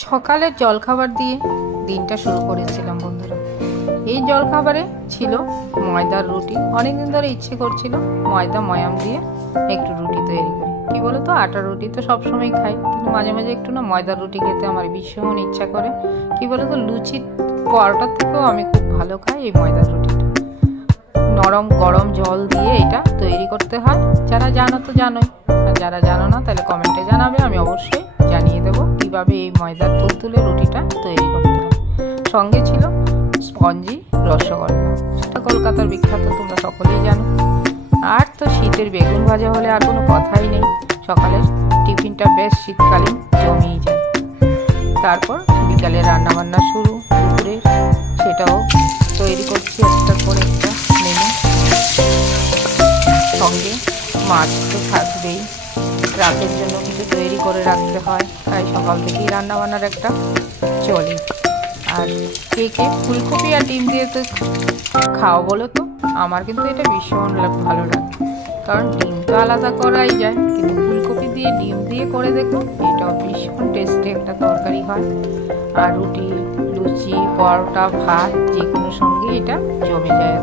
সকালের জলখাবার দিয়ে দিনটা শুরু করেছিলাম বন্ধুরা। এই জলখাবারে ছিল ময়দার রুটি। অনেকদিন ধরে ইচ্ছে করছিল ময়দা ময়াম দিয়ে একটু রুটি তৈরি করি। কি বলো তো, আটার রুটি তো সবসময় খাই, কিন্তু মাঝে মাঝে একটু না ময়দার রুটি খেতে আমার ভীষণ ইচ্ছা করে। কি বলো তো, লুচির পরোটার থেকেও আমি খুব ভালো খাই এই ময়দার রুটিটা। নরম গরম জল দিয়ে এটা তৈরি করতে হয়। যারা জানো তো জানোই, আর যারা জানো না তাহলে কমেন্টে জানাবে, আমি অবশ্যই জানিয়ে দেবো কীভাবে এই ময়দার তুলতুলে রুটিটা তৈরি করতে হয়। সঙ্গে ছিল স্পঞ্জি রসগোল্লা, সেটা কলকাতার বিখ্যাত, তোমরা সকলেই জানো। আর তো শীতের বেগুন ভাজা হলে আর কোনো কথাই নেই, সকালের টিফিনটা বেশ শীতকালীন জমিয়ে যায়। তারপর বিকালে রান্নাবান্না শুরু, দুপুরে সেটাও তৈরি করছি একটার পর একটা মেনু। সঙ্গে মাছ তো থাকবেই, রাতের জন্য কিছু তৈরি করে রাখতে হয়, তাই সকাল থেকেই রান্নাবান্নার একটা চলে। আর কে কে ফুলকপি আর ডিম দিয়ে তো খাও বলো তো? আমার কিন্তু এটা ভীষণ ভালো লাগে, কারণ ডিম তো আলাদা করাই যায়, কিন্তু ফুলকপি দিয়ে ডিম দিয়ে করে দেখো, এটাও ভীষণ টেস্টি একটা তরকারি হয়। আর রুটি, লুচি, পরোটা, ভাত যে কোনো সঙ্গে এটা জমে যায়।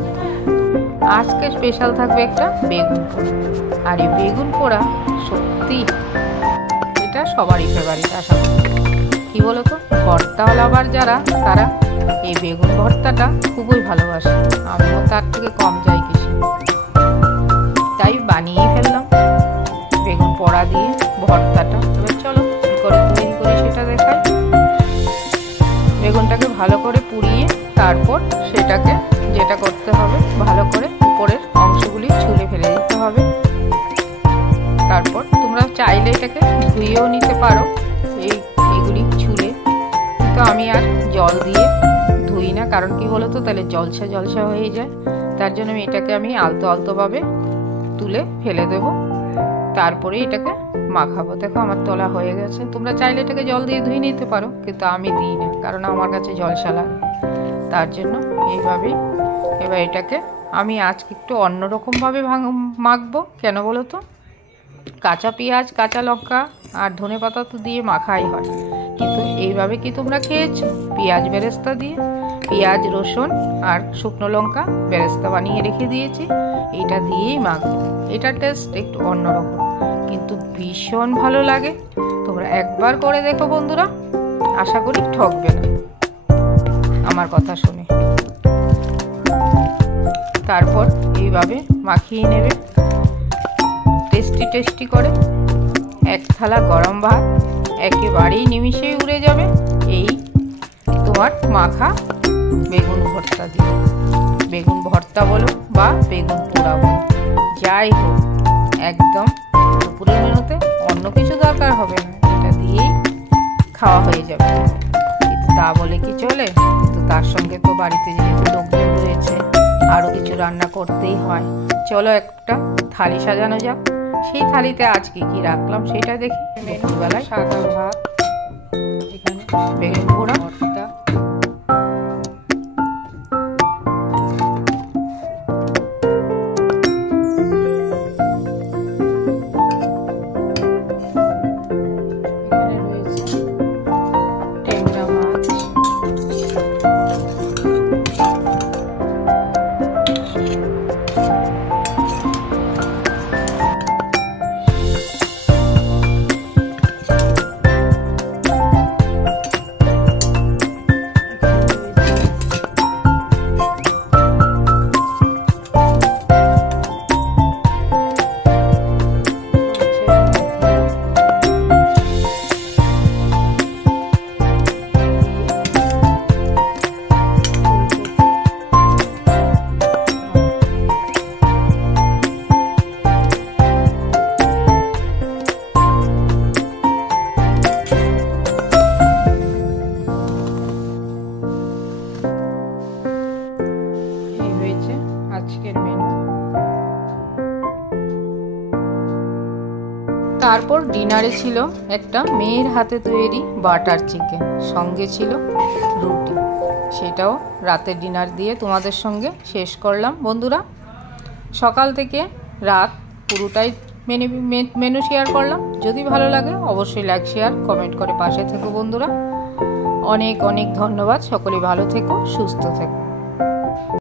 আজকে স্পেশাল থাকবে একটা বেগুন পোড়া। আর এই বেগুন পোড়া সত্যি এটা সবারই ফেভারিট আশা করি। কি বলো তো, ভর্তাওয়ালা আবার যারা, তারা এই বেগুন ভর্তাটা খুবই ভালোবাসে। আমিও তার থেকে কম যাই কিছু, তাই বানিয়েই ফেললাম বেগুন পোড়া দিয়ে ভর্তাটা। এবার চলো কী করে তৈরি করি সেটা দেখাই। বেগুনটাকে ভালো করে পুড়িয়ে তারপর সেটাকে যেটা করতে হবে, ভালো করে উপরের অংশগুলি ছুলে ফেলে দিতে হবে। তারপর তোমরা চাইলে এটাকে ধুয়েও নিতে পারো এইগুলি ছুলে, কিন্তু আমি আর জল দিয়ে ধুই না, কারণ কি বলো তো, তাহলে জলসা জলসা হয়ে যায়। তার জন্য এটাকে আমি আলতো আলতোভাবে তুলে ফেলে দেব, তারপরে এটাকে মাখাবো। দেখো আমার তোলা হয়ে গেছে। তোমরা চাইলে এটাকে জল দিয়ে ধুয়ে নিতে পারো, কিন্তু আমি দিই না, কারণ আমার কাছে জলসা লাগে। তার জন্য এইভাবেই এবার এটাকে আমি আজকে একটু অন্যরকমভাবে মাখবো। কেন বলো তো, কাঁচা পেঁয়াজ, কাঁচা লঙ্কা আর ধনেপাতা তো দিয়ে মাখাই হয়, কিন্তু এইভাবে কি তোমরা খেয়েছো? পেঁয়াজ বেরেস্তা দিয়ে, পেঁয়াজ রসুন আর শুকনো লঙ্কা বেরেস্তা বানিয়ে রেখে দিয়েছি, এটা দিয়েই মাখবো। এটার টেস্ট একটু অন্যরকম, কিন্তু ভীষণ ভালো লাগে। তোমরা একবার করে দেখো বন্ধুরা, আশা করি ঠকবে না আমার কথা শুনে। তারপর এইভাবে মাখিয়ে নেবে টেস্টি টেস্টি করে। এক থালা গরম ভাত একেবারেই নিমিষেই উড়ে যাবে এই তোমার মাখা বেগুন ভর্তা দিয়ে। বেগুন ভর্তা বলো বা বেগুন পোড়া বলো, যাই হোক, একদম দুপুরের মেনুতে অন্য কিছু দরকার হবে না, এটা দিয়েই খাওয়া হয়ে যাবে। কিন্তু তা বলে কি চলে? কিন্তু তার সঙ্গে তো বাড়িতে যেহেতু লোকজন রয়েছে, আরও কিছু রান্না করতেই হয়। চলো একটা থালি সাজানো যাক। সেই থালিতে আজকে কি রাখলাম সেটা দেখি। মেনুবেলায় সাদা ভাত, এখানে বেগুন পোড়া ভর্তা, এখানে রয়েছে ট্যাংরা মাছ, আজকের মেনু। তারপর ডিনারে ছিল একটা মেয়ের হাতে তৈরি বাটার চিকেন, সঙ্গে ছিল রুটি। সেটাও রাতের ডিনার দিয়ে তোমাদের সঙ্গে শেষ করলাম বন্ধুরা। সকাল থেকে রাত পুরোটাই মেনু শেয়ার করলাম। যদি ভালো লাগে অবশ্যই লাইক, শেয়ার, কমেন্ট করে পাশে থেকো বন্ধুরা। অনেক অনেক ধন্যবাদ। সকলে ভালো থেকো, সুস্থ থেকো।